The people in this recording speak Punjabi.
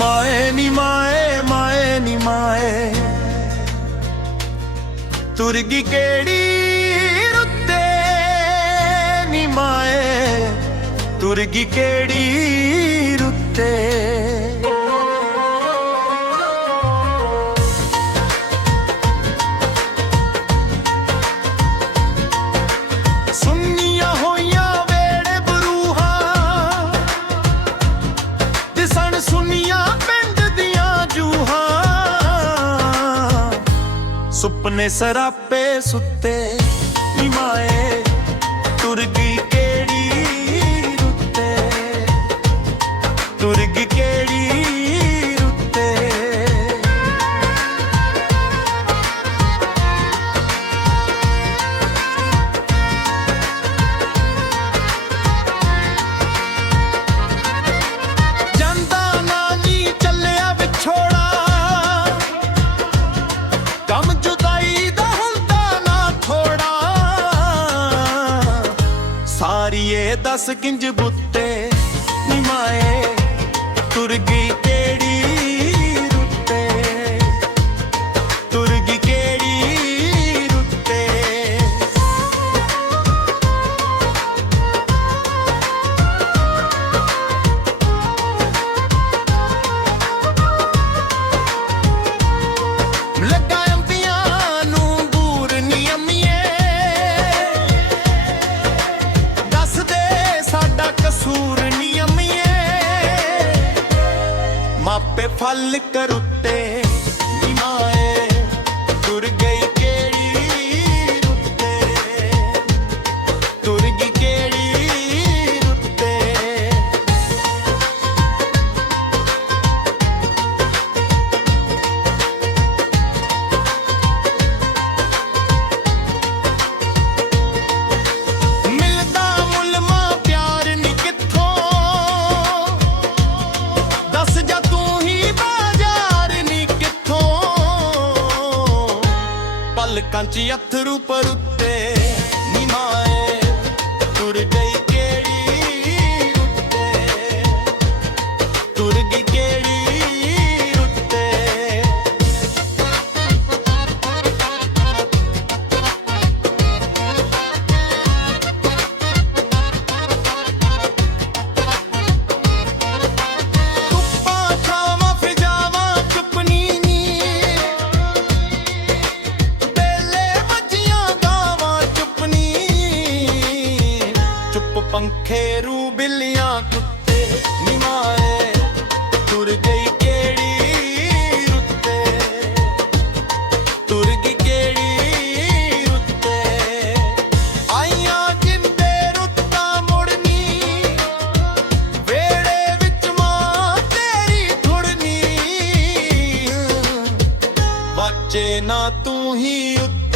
ਮਾਏ ਨੀ ਮਾਏ ਮਾਏ ਨੀ ਮਾਏ। ਤੁਰਗੀ ਕਿਹੜੀ ਰੁੱਤੇ ਨੀ ਮਾਏ ਤੁਰਗੀ ਕਿਹੜੀ ਰੁੱਤੇ। ਸੁਪਨੇ ਸਰਾਪੇ ਸੁੱਤੇ ਨੀ ਮਾਏ ਤੁਰ ਗਈ ਦਸ ਕਿੰਜ ਬੁੱਤੇ ਨਿਮਾਏ ਤੁਰ ਗਈ ਕਿਹੜੀ ਫਲ ਕਰੁੱਤੇ। ਪਲਕਾਂ 'ਚ ਅਥਰੂ ਪਰ ਕੁੱਤੇ ਨਿਮਾਏ, ਤੁਰ ਗਈ ਕਿਹੜੀ ਰੁੱਤੇ ਤੁਰ ਗਈ ਕਿਹੜੀ ਰੁੱਤੇ ਆਈਆਂ ਜਿੰਦੇ ਰੁੱਤਾਂ ਮੁੜਨੀ, ਵੇੜੇ ਵਿੱਚ ਮਾਂ ਤੇਰੀ ਥੁੜਨੀ। ਵਾਚੇ ਨਾ ਤੂੰ ਹੀ ਉੱਤੇ